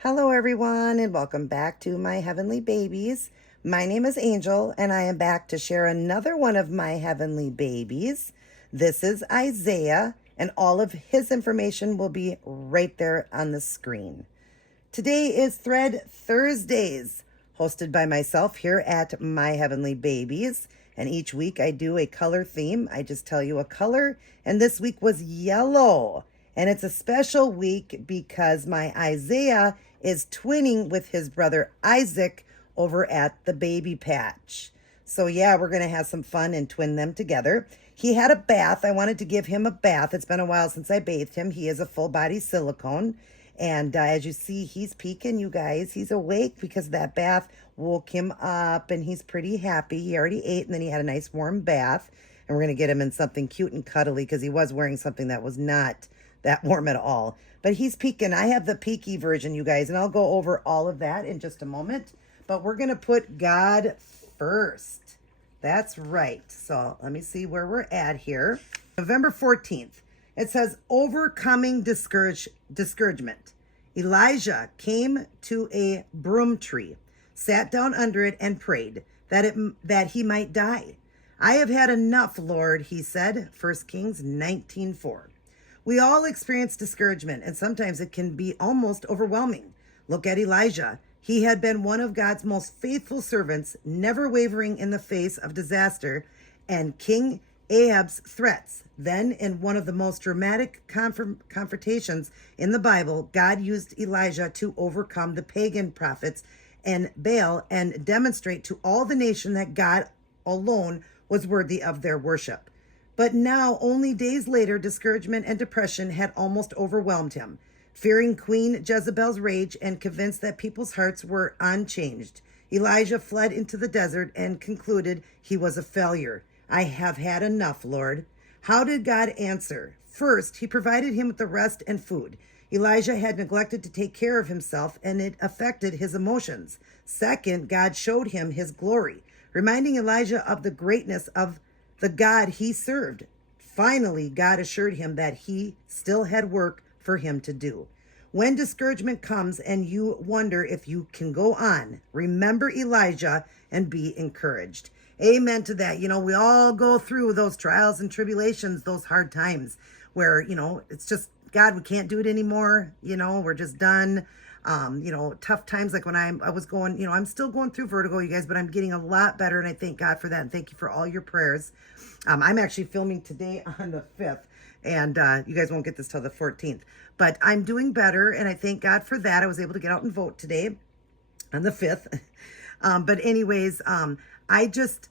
Hello, everyone, and welcome back to my heavenly babies. My name is Angel, and I am back to share another one of my heavenly babies. This is Isaiah, and all of his information will be right there on the screen. Today is Thread Thursdays, hosted by myself here at My Heavenly Babies. And each week I do a color theme. I just tell you a color, and this week was yellow. And it's a special week because my Isaiah is twinning with his brother Isaac over at the baby patch. So yeah, we're going to have some fun and twin them together. He had a bath. I wanted to give him a bath. It's been a while since I bathed him. He is a full body silicone. And as you see, he's peeking, you guys. He's awake because that bath woke him up, and he's pretty happy. He already ate, and then he had a nice warm bath. And we're going to get him in something cute and cuddly because he was wearing something that was not that warm at all. But he's peeking. I have the peaky version, you guys, and I'll go over all of that in just a moment. But we're going to put God first. That's right. So let me see where we're at here. November 14th. It says, overcoming discouragement. Elijah came to a broom tree, sat down under it, and prayed that he might die. I have had enough, Lord, he said, 1 Kings 19:4. We all experience discouragement, and sometimes it can be almost overwhelming. Look at Elijah. He had been one of God's most faithful servants, never wavering in the face of disaster and King Ahab's threats. Then, in one of the most dramatic confrontations in the Bible, God used Elijah to overcome the pagan prophets and Baal and demonstrate to all the nation that God alone was worthy of their worship. But now, only days later, discouragement and depression had almost overwhelmed him. Fearing Queen Jezebel's rage and convinced that people's hearts were unchanged, Elijah fled into the desert and concluded he was a failure. I have had enough, Lord. How did God answer? First, he provided him with the rest and food. Elijah had neglected to take care of himself, and it affected his emotions. Second, God showed him his glory, reminding Elijah of the greatness of the God he served. Finally, God assured him that he still had work for him to do. When discouragement comes and you wonder if you can go on, remember Elijah and be encouraged. Amen to that. You know, we all go through those trials and tribulations, those hard times where, it's just, God, we can't do it anymore. We're just done. Tough times like when I was going, I'm still going through vertigo, you guys, but I'm getting a lot better. And I thank God for that. And thank you for all your prayers. I'm actually filming today on the 5th. And you guys won't get this till the 14th. But I'm doing better, and I thank God for that. I was able to get out and vote today on the 5th. But anyways, I just,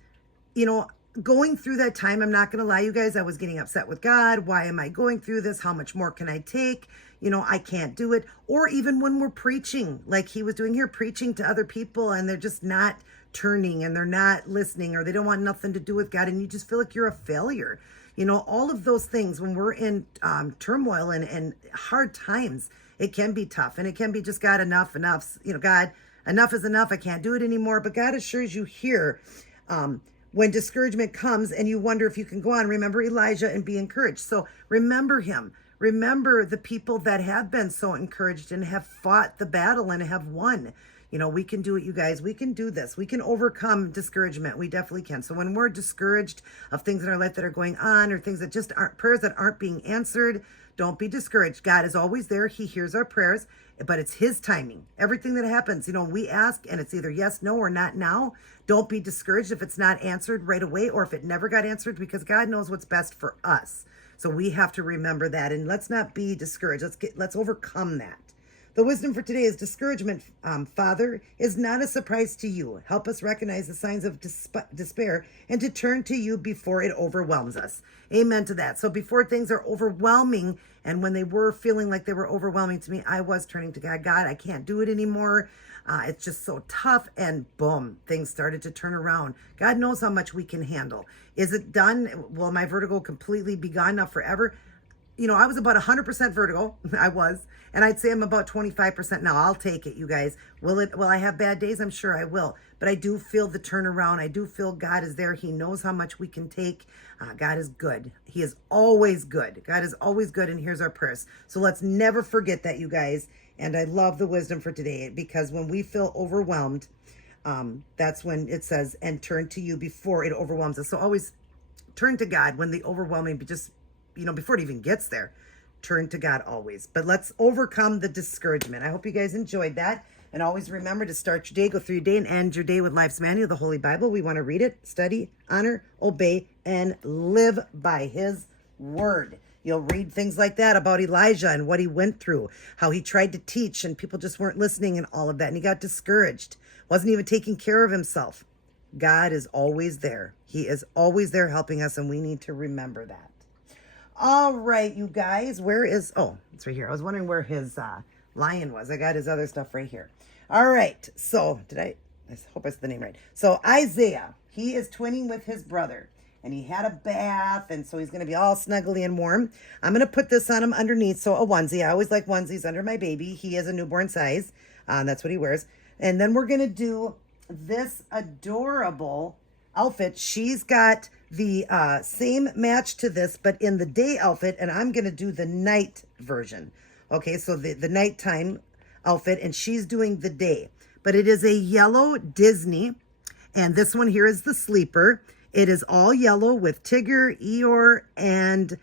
going through that time, I'm not going to lie, you guys, I was getting upset with God. Why am I going through this? How much more can I take? I can't do it. Or even when we're preaching, like he was doing here, preaching to other people, and they're just not turning, and they're not listening, or they don't want nothing to do with God, and you just feel like you're a failure. All of those things, when we're in turmoil and hard times, it can be tough, and it can be just, God, enough, God, enough is enough. I can't do it anymore. But God assures you here, when discouragement comes and you wonder if you can go on, remember Elijah and be encouraged. So remember him. Remember the people that have been so encouraged and have fought the battle and have won. We can do it, you guys. We can do this. We can overcome discouragement. We definitely can. So when we're discouraged of things in our life that are going on, or things that just aren't, prayers that aren't being answered, don't be discouraged. God is always there. He hears our prayers, but it's his timing. Everything that happens, we ask and it's either yes, no, or not now. Don't be discouraged if it's not answered right away, or if it never got answered, because God knows what's best for us. So we have to remember that, and let's not be discouraged. Let's overcome that. The wisdom for today is discouragement, Father, is not a surprise to you. Help us recognize the signs of despair and to turn to you before it overwhelms us. Amen to that. So before things are overwhelming, and when they were feeling like they were overwhelming to me, I was turning to God. God, I can't do it anymore. It's just so tough. And boom, things started to turn around. God knows how much we can handle. Is it done? Will my vertigo completely be gone now forever? I was about 100% vertigo. I was. And I'd say I'm about 25% now. I'll take it, you guys. Will I have bad days? I'm sure I will. But I do feel the turnaround. I do feel God is there. He knows how much we can take. God is good. He is always good. God is always good. And here's our prayers. So let's never forget that, you guys. And I love the wisdom for today, because when we feel overwhelmed, that's when it says, and turn to you before it overwhelms us. So always turn to God when the overwhelming, before it even gets there. Turn to God always. But let's overcome the discouragement. I hope you guys enjoyed that. And always remember to start your day, go through your day, and end your day with life's manual, the Holy Bible. We want to read it, study, honor, obey, and live by his word. You'll read things like that about Elijah and what he went through, how he tried to teach and people just weren't listening and all of that. And he got discouraged, wasn't even taking care of himself. God is always there. He is always there helping us, and we need to remember that. All right, you guys, it's right here. I was wondering where his lion was. I got his other stuff right here. All right, so I hope I said the name right. So Isaiah, he is twinning with his brother, and he had a bath, and so he's going to be all snuggly and warm. I'm going to put this on him underneath, so a onesie. I always like onesies under my baby. He is a newborn size. That's what he wears. And then we're going to do this adorable outfit. She's got the same match to this, but in the day outfit, and I'm going to do the night version. Okay, so the nighttime outfit, and she's doing the day. But it is a yellow Disney, and this one here is the sleeper. It is all yellow with Tigger, Eeyore, and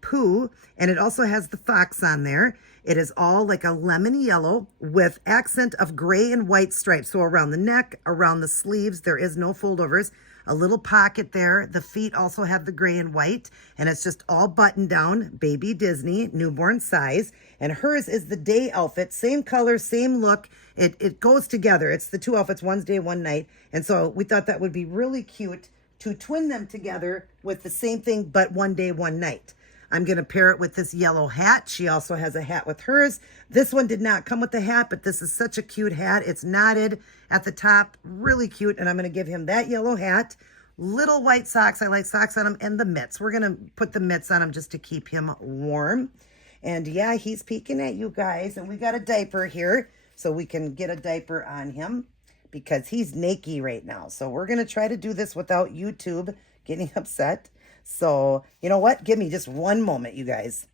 Pooh, and it also has the fox on there. It is all like a lemon yellow with accent of gray and white stripes. So around the neck, around the sleeves, there is no foldovers. A little pocket there. The feet also have the gray and white, and it's just all buttoned down. Baby Disney, newborn size. And hers is the day outfit. Same color, same look. It goes together. It's the two outfits, one's day, one night. And so we thought that would be really cute to twin them together with the same thing, but one day, one night. I'm going to pair it with this yellow hat. She also has a hat with hers. This one did not come with the hat, but this is such a cute hat. It's knotted at the top, really cute. And I'm going to give him that yellow hat, little white socks. I like socks on him, and the mitts. We're going to put the mitts on him just to keep him warm. And yeah, he's peeking at you guys. And we got a diaper here, so we can get a diaper on him because he's naked right now. So we're going to try to do this without YouTube getting upset. So, you know what? Give me just one moment, you guys.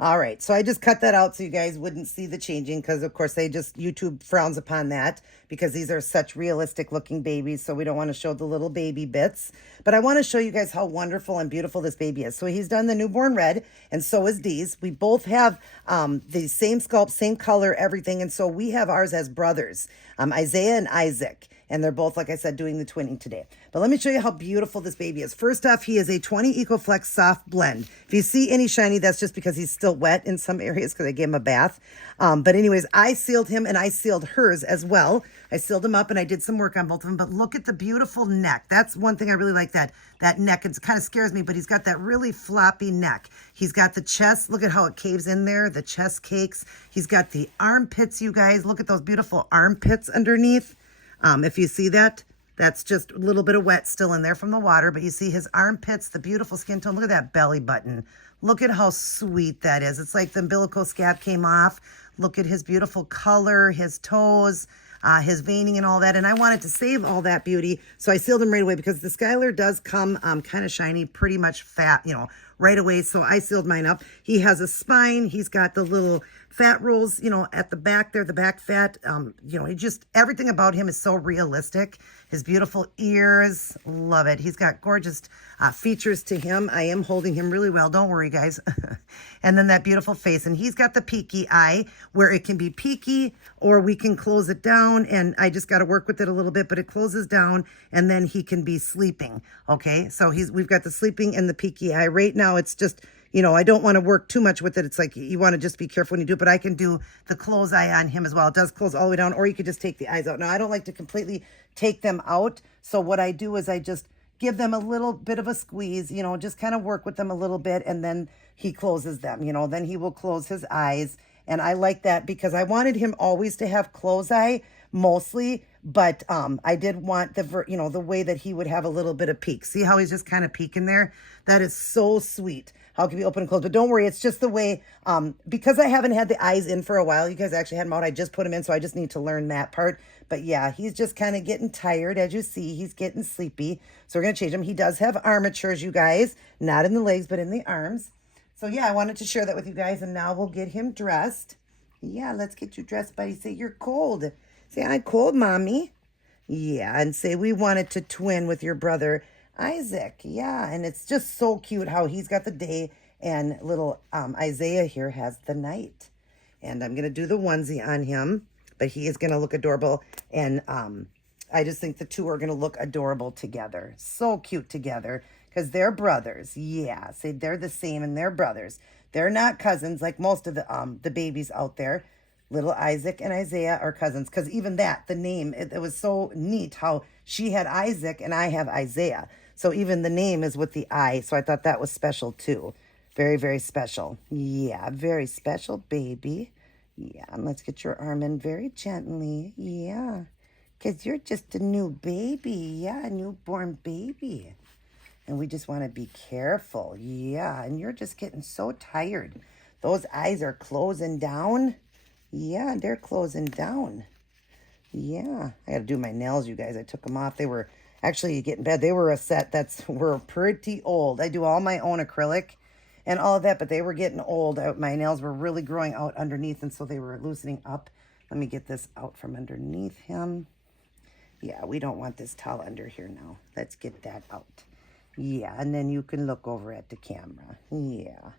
All right, so I just cut that out so you guys wouldn't see the changing because, of course, YouTube frowns upon that because these are such realistic-looking babies, so we don't want to show the little baby bits. But I want to show you guys how wonderful and beautiful this baby is. So he's done the newborn red, and so is Dee's. We both have the same sculpt, same color, everything, and so we have ours as brothers, Isaiah and Isaac. And they're both, like I said, doing the twinning today. But let me show you how beautiful this baby is. First off, he is a 20 EcoFlex soft blend. If you see any shiny, that's just because he's still wet in some areas because I gave him a bath. But anyways, I sealed him and I sealed hers as well. I sealed him up and I did some work on both of them. But look at the beautiful neck. That's one thing I really like, that neck. It kind of scares me, but he's got that really floppy neck. He's got the chest. Look at how it caves in there, the chest cakes. He's got the armpits, you guys. Look at those beautiful armpits underneath. If you see that, that's just a little bit of wet still in there from the water, but you see his armpits, the beautiful skin tone. Look at that belly button. Look at how sweet that is. It's like the umbilical scab came off. Look at his beautiful color, his toes, his veining and all that. And I wanted to save all that beauty, so I sealed him right away because the Skylar does come kind of shiny, pretty much fat, right away. So I sealed mine up. He has a spine. He's got the little fat rolls, at the back there, the back fat. Everything about him is so realistic. His beautiful ears, love it. He's got gorgeous features to him. I am holding him really well. Don't worry, guys. And then that beautiful face. And he's got the peaky eye where it can be peaky or we can close it down. And I just got to work with it a little bit, but it closes down and then he can be sleeping. Okay, so we've got the sleeping and the peaky eye. Right now, it's just, I don't want to work too much with it. It's like you want to just be careful when you do it, but I can do the close eye on him as well. It does close all the way down, or you could just take the eyes out. Now, I don't like to completely take them out, so what I do is I just give them a little bit of a squeeze, just kind of work with them a little bit, and then he closes them, then he will close his eyes, and I like that because I wanted him always to have close eye mostly, but I did want the way that he would have a little bit of peek. See how he's just kind of peeking there? That is so sweet. how it can be open and closed. But don't worry, it's just the way, because I haven't had the eyes in for a while. You guys actually had them out. I just put them in, so I just need to learn that part. But yeah, he's just kind of getting tired. As you see, he's getting sleepy. So we're going to change him. He does have armatures, you guys, not in the legs, but in the arms. So yeah, I wanted to share that with you guys, and now we'll get him dressed. Yeah, let's get you dressed, buddy. Say, you're cold. Say, I'm cold, Mommy. Yeah, and say, we wanted to twin with your brother, Isaac. Yeah, and it's just so cute how he's got the day, and little Isaiah here has the night. And I'm going to do the onesie on him, but he is going to look adorable. And I just think the two are going to look adorable together. So cute together, because they're brothers. Yeah, say they're the same, and they're brothers. They're not cousins like most of the babies out there. Little Isaac and Isaiah are cousins, because even that, the name, it was so neat how she had Isaac and I have Isaiah. So even the name is with the I. So I thought that was special too. Very, very special. Yeah, very special, baby. Yeah, and let's get your arm in very gently. Yeah, because you're just a new baby. Yeah, a newborn baby. And we just want to be careful. Yeah, and you're just getting so tired. Those eyes are closing down. Yeah, they're closing down. Yeah, I got to do my nails, you guys. I took them off. They were actually getting bad. They were a set were pretty old. I do all my own acrylic and all of that, but they were getting old. My nails were really growing out underneath, and so they were loosening up. Let me get this out from underneath him. Yeah, we don't want this towel under here now. Let's get that out. Yeah, and then you can look over at the camera. Yeah.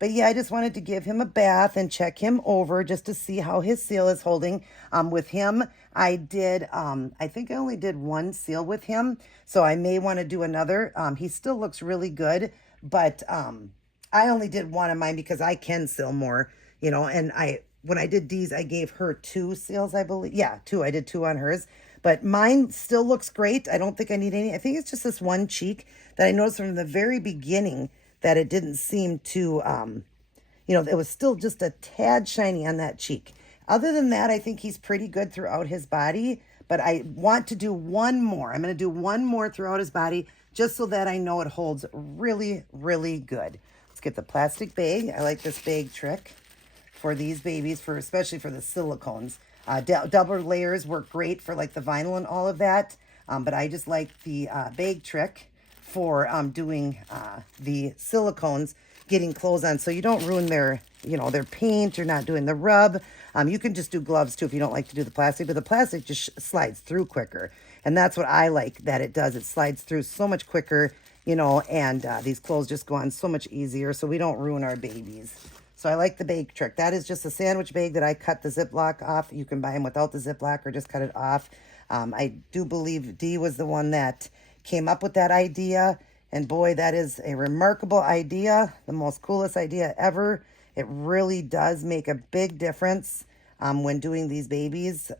But yeah, I just wanted to give him a bath and check him over just to see how his seal is holding. With him, I did, I think I only did one seal with him, so I may want to do another. He still looks really good, but I only did one of mine because I can seal more, you know, and when I did Dee's, I gave her 2 seals, I believe. Yeah, 2. I did 2 on hers. But mine still looks great. I don't think I need any. I think it's just this one cheek that I noticed from the very beginning that it didn't seem to, you know, it was still just a tad shiny on that cheek. Other than that, I think he's pretty good throughout his body. But I want to do one more. I'm going to do one more throughout his body just so that I know it holds really, really good. Let's get the plastic bag. I like this bag trick for these babies, especially for the silicones. Double layers work great for like the vinyl and all of that. But I just like the bag trick for doing the silicones, getting clothes on so you don't ruin their, you know, their paint. You're not doing the rub. You can just do gloves too if you don't like to do the plastic, but the plastic just slides through quicker. And that's what I like that it does. It slides through so much quicker, you know, and these clothes just go on so much easier so we don't ruin our babies. So I like the bag trick. That is just a sandwich bag that I cut the Ziploc off. You can buy them without the Ziploc or just cut it off. I do believe Dee was the one that came up with that idea. And boy, that is a remarkable idea. The most coolest idea ever. It really does make a big difference when doing these babies,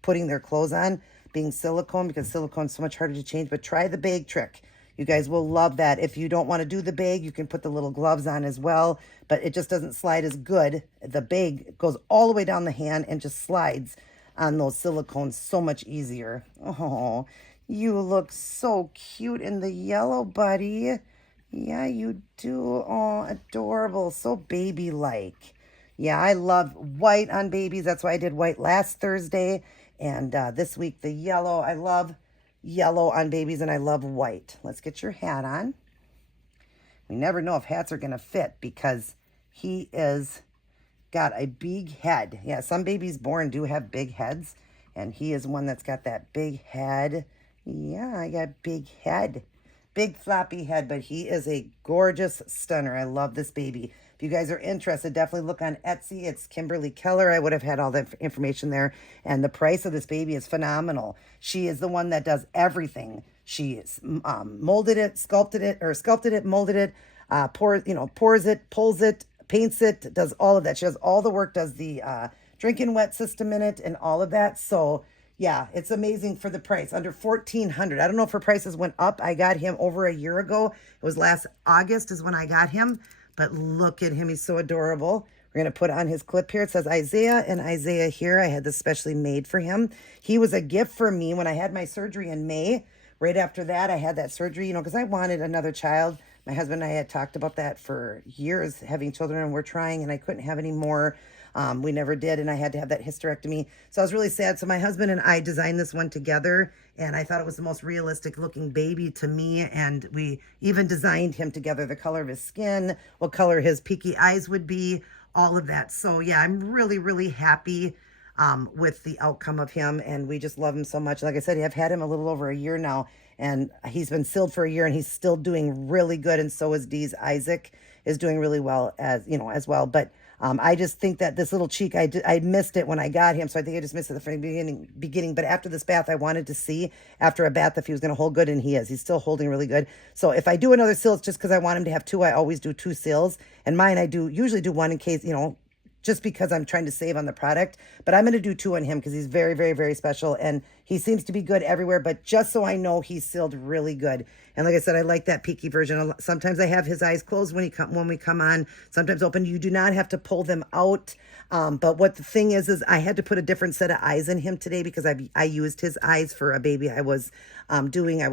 putting their clothes on, being silicone, because silicone is so much harder to change. But try the bag trick. You guys will love that. If you don't want to do the bag, you can put the little gloves on as well, but it just doesn't slide as good. The bag goes all the way down the hand and just slides on those silicones so much easier. Oh, you look so cute in the yellow, buddy. Yeah, you do. Oh, adorable. So baby-like. Yeah, I love white on babies. That's why I did white last Thursday. And this week, the yellow. I love yellow on babies, and I love white. Let's get your hat on. We never know if hats are going to fit because he is got a big head. Yeah, some babies born do have big heads, and he is one that's got that big head. Yeah, I got big head. Big floppy head, but he is a gorgeous stunner. I love this baby. If you guys are interested, definitely look on Etsy. It's Kimberly Keller. I would have had all the information there. And the price of this baby is phenomenal. She is the one that does everything. She molded it, sculpted it, molded it, pours it, pulls it, paints it, does all of that. She does all the work, does the drinking wet system in it and all of that. So yeah, it's amazing for the price, under $1,400. I don't know if her prices went up. I got him over a year ago. It was last August is when I got him. But look at him. He's so adorable. We're going to put on his clip here. It says Isaiah and Isaiah here. I had this specially made for him. He was a gift for me when I had my surgery in May. Right after that, I had that surgery, you know, because I wanted another child. My husband and I had talked about that for years, having children, and we're trying, and I couldn't have any more. We never did, and I had to have that hysterectomy. So I was really sad. So my husband and I designed this one together, and I thought it was the most realistic looking baby to me. And we even designed him together, the color of his skin, what color his peaky eyes would be, all of that. So yeah, I'm really, really happy with the outcome of him, and we just love him so much. Like I said, I've had him a little over a year now, and he's been sealed for a year, and he's still doing really good. And so is Dee's Isaac is doing really well as well. But I just think that this little cheek, I missed it when I got him, so I think I just missed it from the beginning. But after this bath, I wanted to see after a bath if he was going to hold good, and he is. He's still holding really good. So if I do another seal, it's just because I want him to have two. I always do 2 seals, and mine I usually do 1 in case, just because I'm trying to save on the product. But I'm going to do 2 on him because he's very, very, very special. And he seems to be good everywhere. But just so I know, he's sealed really good. And like I said, I like that peaky version. Sometimes I have his eyes closed when we come on. Sometimes open. You do not have to pull them out. But what the thing is I had to put a different set of eyes in him today because I used his eyes for a baby I was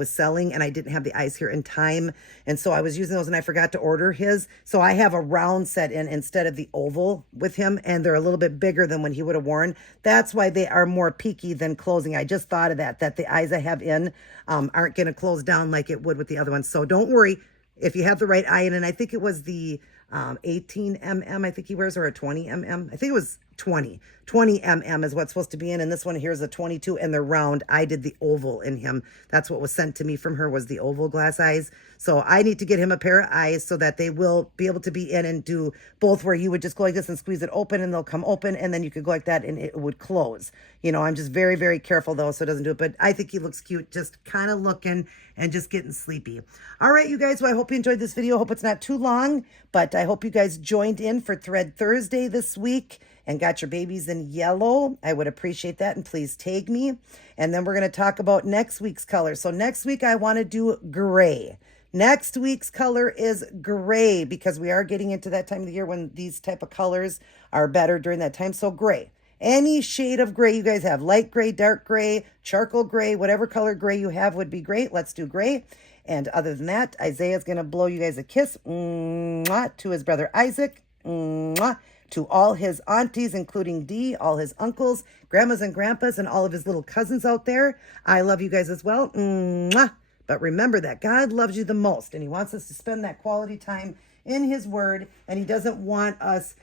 selling, and I didn't have the eyes here in time. And so I was using those, and I forgot to order his. So I have a round set in instead of the oval with him, and they're a little bit bigger than when he would have worn. That's why they are more peaky than closing. I just thought of that the eyes I have in aren't going to close down like it would with the other ones. So don't worry if you have the right eye in. And I think it was the 18 mm I think he wears, or a 20 mm. I think it was 20 mm is what's supposed to be in, and this one here is a 22, and they're round. I did the oval in him. That's what was sent to me from her, was the oval glass eyes. So I need to get him a pair of eyes so that they will be able to be in and do both, where you would just go like this and squeeze it open, and they'll come open, and then you could go like that and it would close. I'm just very, very careful though, so it doesn't do it. But I think he looks cute, just kind of looking and just getting sleepy. All right, you guys, well, I hope you enjoyed this video. Hope it's not too long, but I hope you guys joined in for Thread Thursday this week and got your babies in yellow. I would appreciate that, and please tag me. And then we're going to talk about next week's color. So next week I want to do gray. Next week's color is gray, because we are getting into that time of the year when these type of colors are better during that time. So gray. Any shade of gray you guys have, light gray, dark gray, charcoal gray, whatever color gray you have would be great. Let's do gray. And other than that, Isaiah's going to blow you guys a kiss. Mwah, to his brother Isaac. Mwah, to all his aunties, including Dee, all his uncles, grandmas and grandpas, and all of his little cousins out there. I love you guys as well. Mwah. But remember that God loves you the most, and he wants us to spend that quality time in his word, and he doesn't want us,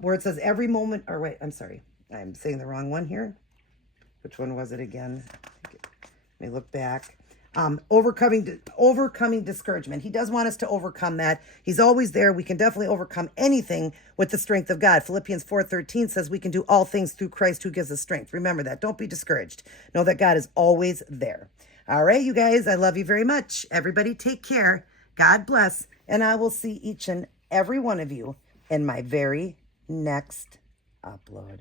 where it says every moment, or wait, I'm sorry. I'm saying the wrong one here. Which one was it again? Let me look back. Overcoming discouragement. He does want us to overcome that. He's always there. We can definitely overcome anything with the strength of God. Philippians 4:13 says we can do all things through Christ who gives us strength. Remember that. Don't be discouraged. Know that God is always there. All right, you guys, I love you very much. Everybody take care. God bless. And I will see each and every one of you in my very next upload.